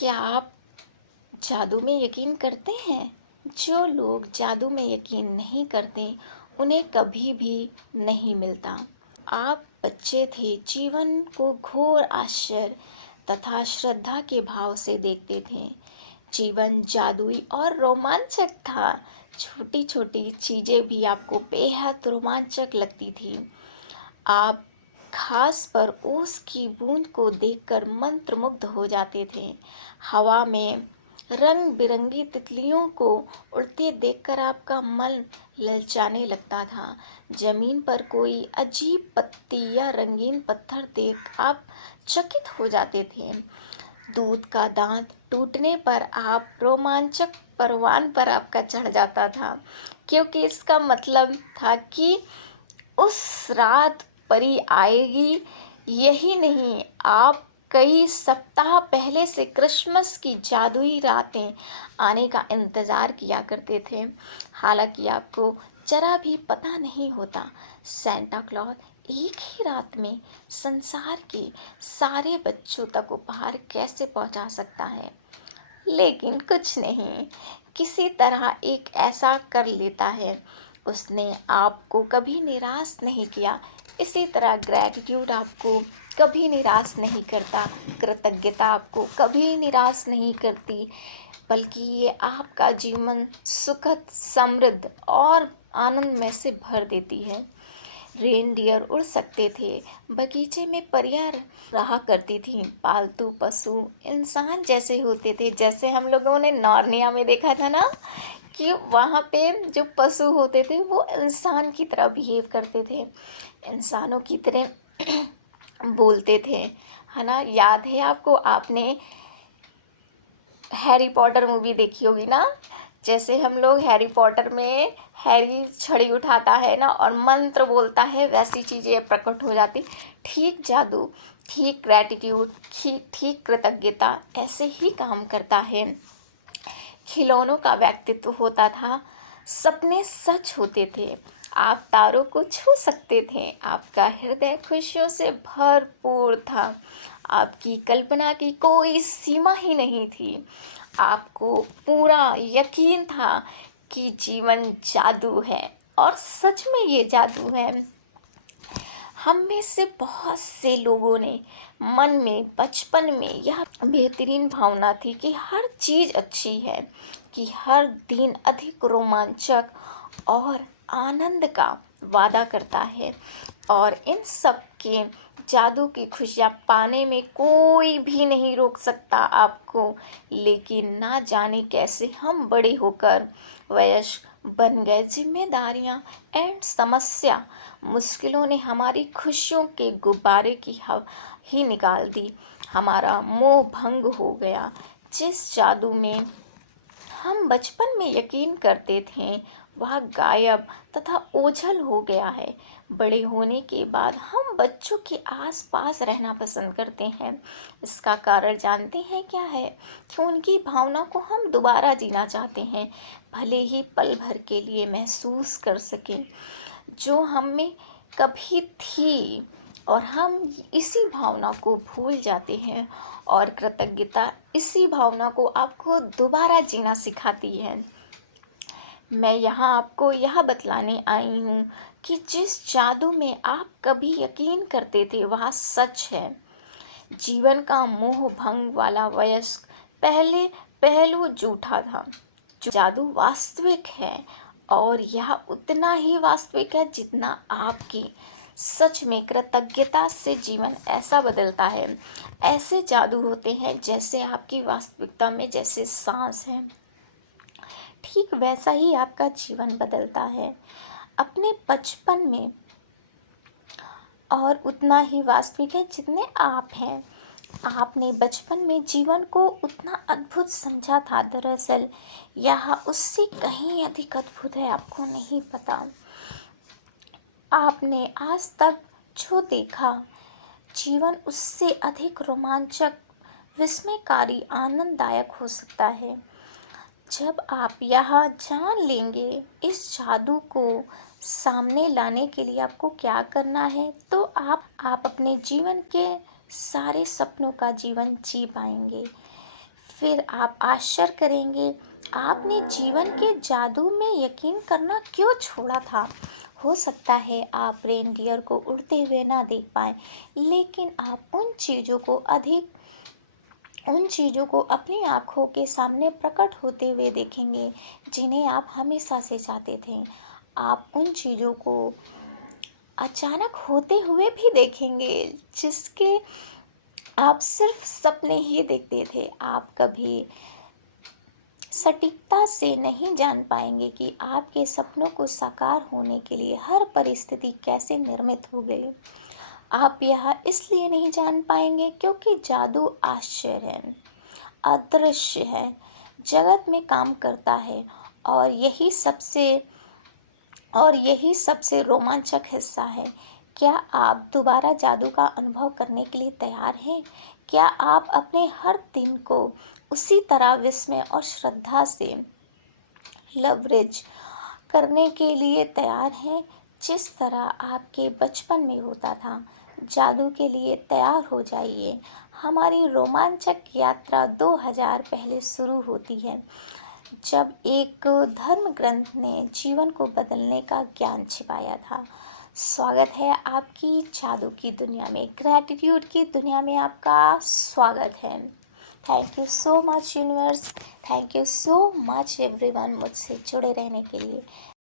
क्या आप जादू में यकीन करते हैं? जो लोग जादू में यकीन नहीं करते, उन्हें कभी भी नहीं मिलता। आप बच्चे थे, जीवन को घोर आश्चर्य तथा श्रद्धा के भाव से देखते थे। जीवन जादुई और रोमांचक था। छोटी छोटी चीजें भी आपको बेहद रोमांचक लगती थी। आप घास पर ओस की बूंद को देखकर मंत्रमुग्ध हो जाते थे। हवा में रंग बिरंगी तितलियों को उड़ते देखकर आपका मन ललचाने लगता था। जमीन पर कोई अजीब पत्ती या रंगीन पत्थर देख आप चकित हो जाते थे। दूध का दांत टूटने पर आप रोमांचक परवान पर आपका चढ़ जाता था, क्योंकि इसका मतलब था कि उस रात परी आएगी। यही नहीं, आप कई सप्ताह पहले से क्रिसमस की जादुई रातें आने का इंतज़ार किया करते थे। हालांकि आपको जरा भी पता नहीं होता, सेंटा क्लॉज एक ही रात में संसार के सारे बच्चों तक उपहार कैसे पहुंचा सकता है। लेकिन कुछ नहीं, किसी तरह एक ऐसा कर लेता है। उसने आपको कभी निराश नहीं किया। इसी तरह ग्रैटिट्यूड आपको कभी निराश नहीं करता, कृतज्ञता आपको कभी निराश नहीं करती, बल्कि ये आपका जीवन सुखद, समृद्ध और आनंद में से भर देती है। रेनडियर उड़ सकते थे, बगीचे में परियां रहा करती थीं, पालतू पशु इंसान जैसे होते थे। जैसे हम लोगों ने नार्निया में देखा था ना, कि वहाँ पे जो पशु होते थे वो इंसान की तरह बिहेव करते थे, इंसानों की तरह बोलते थे, है ना। याद है आपको? आपने हैरी पॉटर मूवी देखी होगी ना। जैसे हम लोग हैरी पॉटर में हैरी छड़ी उठाता है ना और मंत्र बोलता है, वैसी चीज़ें प्रकट हो जाती। ठीक जादू, ठीक ग्रैटिट्यूड, ठीक कृतज्ञता ऐसे ही काम करता है। खिलौनों का व्यक्तित्व होता था, सपने सच होते थे, आप तारों को छू सकते थे, आपका हृदय खुशियों से भरपूर था, आपकी कल्पना की कोई सीमा ही नहीं थी। आपको पूरा यकीन था कि जीवन जादू है, और सच में ये जादू है। हम में से बहुत से लोगों ने मन में बचपन में यह बेहतरीन भावना थी कि हर चीज़ अच्छी है, कि हर दिन अधिक रोमांचक और आनंद का वादा करता है, और इन सब के जादू की खुशियाँ पाने में कोई भी नहीं रोक सकता आपको। लेकिन ना जाने कैसे हम बड़े होकर वयस्क बन गए। जिम्मेदारियाँ एंड समस्या, मुश्किलों ने हमारी खुशियों के गुब्बारे की हवा ही निकाल दी। हमारा मोह भंग हो गया। जिस जादू में हम बचपन में यकीन करते थे, वह गायब तथा ओझल हो गया है। बड़े होने के बाद हम बच्चों के आस पास रहना पसंद करते हैं। इसका कारण जानते हैं क्या है? कि उनकी भावना को हम दोबारा जीना चाहते हैं, भले ही पल भर के लिए महसूस कर सकें जो हम में कभी थी, और हम इसी भावना को भूल जाते हैं। और कृतज्ञता इसी भावना को आपको दोबारा जीना सिखाती है। मैं यहाँ आपको यह बतलाने आई हूँ कि जिस जादू में आप कभी यकीन करते थे वह सच है। जीवन का मोह भंग वाला वयस्क पहले पहलू झूठा था। जो जादू वास्तविक है, और यह उतना ही वास्तविक है जितना आपकी सच में कृतज्ञता से जीवन ऐसा बदलता है। ऐसे जादू होते हैं जैसे आपकी वास्तविकता में जैसे सांस है, ठीक वैसा ही आपका जीवन बदलता है अपने बचपन में, और उतना ही वास्तविक है जितने आप हैं। आपने बचपन में जीवन को उतना अद्भुत समझा था, दरअसल यह उससे कहीं अधिक अद्भुत है, आपको नहीं पता। आपने आज तक जो देखा, जीवन उससे अधिक रोमांचक, विस्मयकारी, आनंददायक हो सकता है जब आप यह जान लेंगे। इस जादू को सामने लाने के लिए आपको क्या करना है, तो आप अपने जीवन के सारे सपनों का जीवन जी पाएंगे। फिर आप आश्चर्य करेंगे, आपने जीवन के जादू में यकीन करना क्यों छोड़ा था। हो सकता है आप रेनडियर को उड़ते हुए ना देख पाएँ, लेकिन आप उन चीज़ों को अपनी आँखों के सामने प्रकट होते हुए देखेंगे, जिन्हें आप हमेशा से चाहते थे। आप उन चीज़ों को अचानक होते हुए भी देखेंगे, जिसके आप सिर्फ सपने ही देखते थे। आप कभी सटीकता से नहीं जान पाएंगे कि आपके सपनों को साकार होने के लिए हर परिस्थिति कैसे निर्मित हो गई। आप यह इसलिए नहीं जान पाएंगे क्योंकि जादू आश्चर्य है, अदृश्य है, जगत में काम करता है, और यही सबसे रोमांचक हिस्सा है। क्या आप दोबारा जादू का अनुभव करने के लिए तैयार हैं? क्या आप अपने हर दिन को उसी तरह विस्मय और श्रद्धा से लवरेज करने के लिए तैयार हैं, जिस तरह आपके बचपन में होता था? जादू के लिए तैयार हो जाइए। हमारी रोमांचक यात्रा 2000 पहले शुरू होती है, जब एक धर्म ग्रंथ ने जीवन को बदलने का ज्ञान छिपाया था। स्वागत है आपकी जादू की दुनिया में, ग्रैटिट्यूड की दुनिया में आपका स्वागत है। Thank you so much universe, thank you so much everyone मुझसे जुड़े रहने के लिए।